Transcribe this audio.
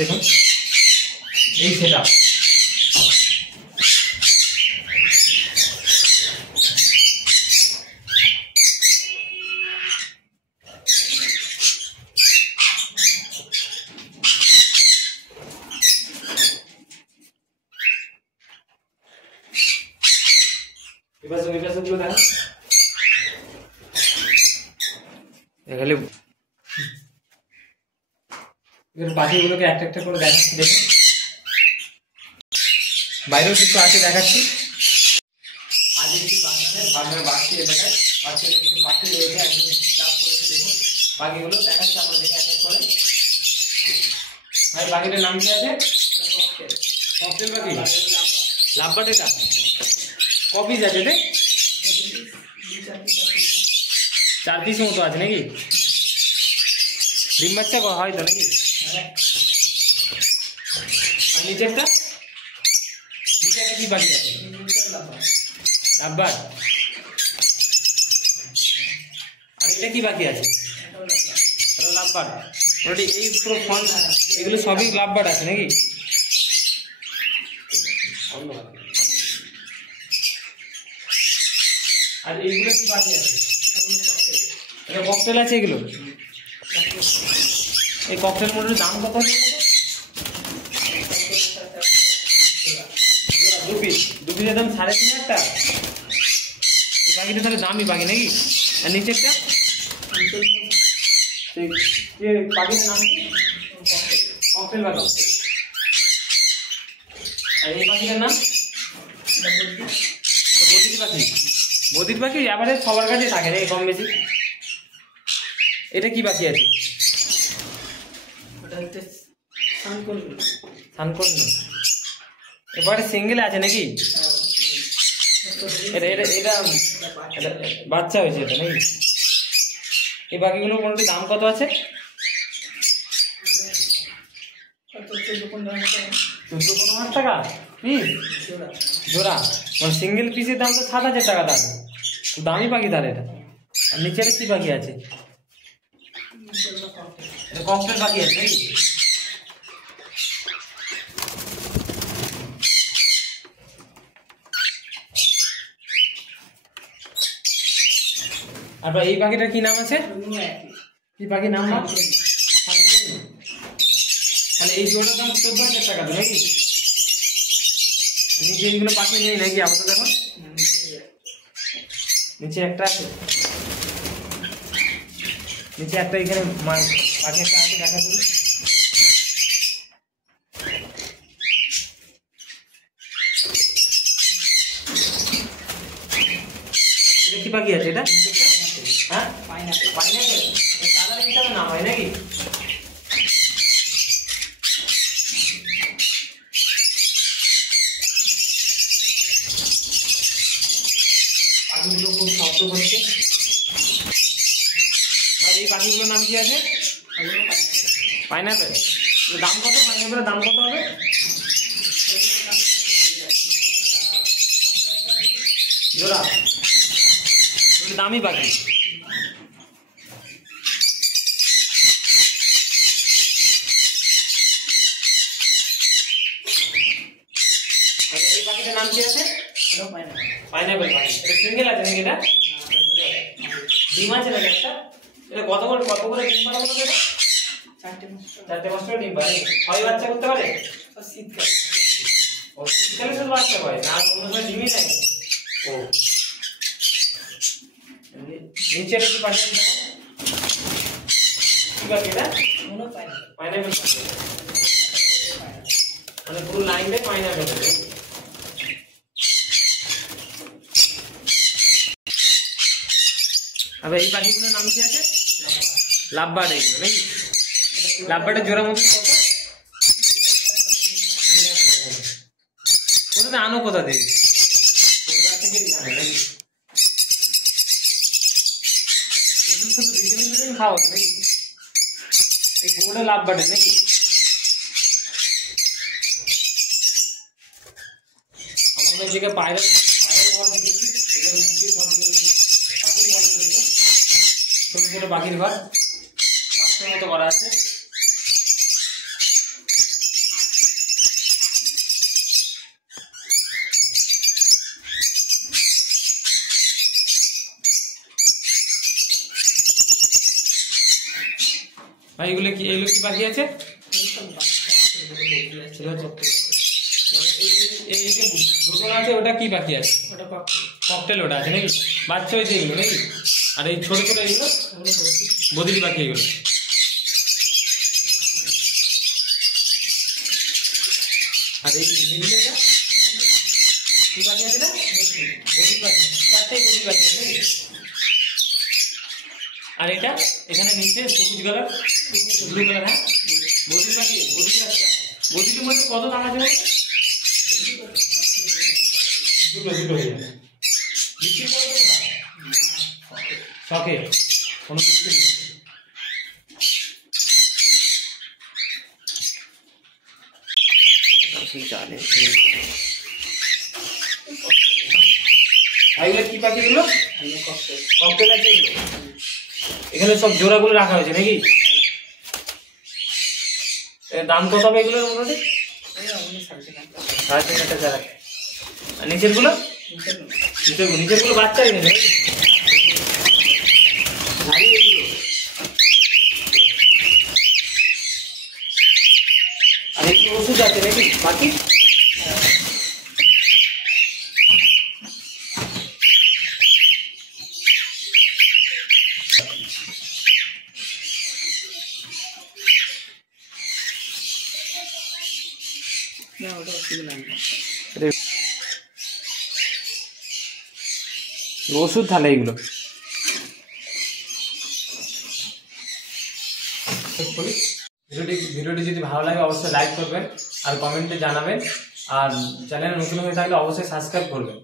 দেখুন এই সেটআপ। এবার গুলো দেখা এখানে পাখিগুলোকে একটা একটা করে দেখাচ্ছি দেখুন, বাইরেও কিছু আছে দেখাচ্ছি। আজ একটু বাগানের বাড়ছি এলাকায় কিছু পাখি রয়েছে, একদম চাষ করেছে দেখুন পাখিগুলো দেখাচ্ছি আমরা দেখে এক এক করে। ভাই পাখিটার নাম কি আছে? ককটেল পাখি, লাভবার্ড। এটা ক পিস আছে? রে 4 পিস মতো আছে নাকি? ডিম বাচ্চা হয়তো নাকি? আর নিচে একটা কি পাখি আছে? লাভবার্ড। আর এটা কি পাখি আছে? লাভবার্ড। এই পুরো ফল এগুলো সবই লাভবার্ড আছে নাকি? আর এইগুলো কি পাখি আছে? এটা ককটেল আছে এগুলো। এই ককটেল মোটের দাম কত? 2 পিস। 2 পিসের দাম 3,500 টাকা। এই পাখিটা তাহলে দামি পাখি নাকি? আর নিচে একটা পাখির নাম কি? ককটেল পাখি। আর এই পাখিটার নাম বদির পাখি। বদির পাখি এবারে সবার কাছে থাকে না কম বেশি। এটা কি পাখি আছে? এবারে সিঙ্গেল আছে নাকি? এটা এটা এটা বাচ্চা হয়েছে এটা নাকি? এই পাখিগুলো মোটামুটি দাম কত আছে? 14-15 টাকা পিস জোড়া। মানে সিঙ্গেল পিসের দাম তো 7,000 টাকা। তাহলে দামি পাখি তাহলে এটা। আর নিচে কি পাখি আছে? ককটেল পাখি আছে নাকি? আর এই পাখিটার কি নাম আছে? কি পাখির নাম? তাহলে এই জোড়ার দাম 14,000 টাকা নাকি? নিচে এইগুলো পাখি নেই নাকি আপাতত? দেখো নিচে একটা আছে, নিচে একটা এখানে পাখি একটা আছে দেখা যাবে। এটা কি পাখি আছে? এটা হ্যাঁ পাইনাপেল। পাইনাপেল কালার হিসাবে নাম হয় নাকি? পাখিগুলো খুব শব্দ করছে। এই পাখিগুলোর নাম কি আছে? পাইনাপেল। দাম কত? পাইনাপেলের দাম কত হবে? জোড়া। দামি পাখি। এই পাখিটার নাম কি আছে? পাইনাপেল পাখি। এটা সিঙ্গেল আছে নাকি? এটা ডিম আছে নাকি একটা? এটা কত করে ডিম পাড়া বলতে? 4-5টা ডিম পাড়ে। 6 বাচ্চা করতে পারে? শীতকালে। ও শীতকালে শুধু বাচ্চা হয় না, অন্য সময় ডিমই নেয়। ও নিচে কি পাখি? কি পাখি এটা? পাইনাপেল পাখি। মানে পুরো লাইনটাই পাইনাপেল। আবার এই পাখিগুলোর নাম কি আছে? লাভবার্ড। এগুলো নাকি? লাভবার্ডের জোড়া মতো কত? কোথা আনো কোথা থেকে? শুধু ভিটামিন খাওয়া নাকি? এই পুরোটা লাভবার্ডের নাকি? আমাদের দিকে পায়রা ঘর দেখেছি, এবার মুরগির ঘর পাখির ঘর দেখো, ছোট ছোট পাখির ঘর বাক্সের মতো করা আছে। ভাই এগুলো কি বাকি আছে? ওটা কি বাকি আছে? ককটেল ওটা আছে নাকি? বাচ্চা হয়েছে এগুলো নাকি? আর এই ছোট ছোট এগুলো বদিলি বাকি এগুলো। আর এই মিডিলটা কি বাকি আছে না? বদিলি বাকি, চারটাই বদিলি বাকি আছে নাকি? আর এটা এখানে নিচে সবুজ কালার ব্লু কালার, হ্যাঁ বদিলি বাকি, বদিলি একটা। বদিলির মধ্যে কত দাম আছে? শখে কোনো কিছু নেই। এগুলো কি পাখি? এগুলো ককটেল আছে এগুলো। এখানে সব জোড়াগুলো রাখা হয়েছে নাকি? দাম কত হবে এগুলোর মোটামুটি? 3.5 টাকা। আর নিচের গুলো বাচ্চা এখানে আর কি ওষুধ আছে নাকি বাকি? ওষুধ তাহলে এগুলো। ভিডিওটি যদি ভালো লাগে অবশ্যই লাইক করবেন আর কমেন্টে জানাবেন, আর চ্যানেল নতুন হয়ে থাকলে অবশ্যই সাবস্ক্রাইব করবেন।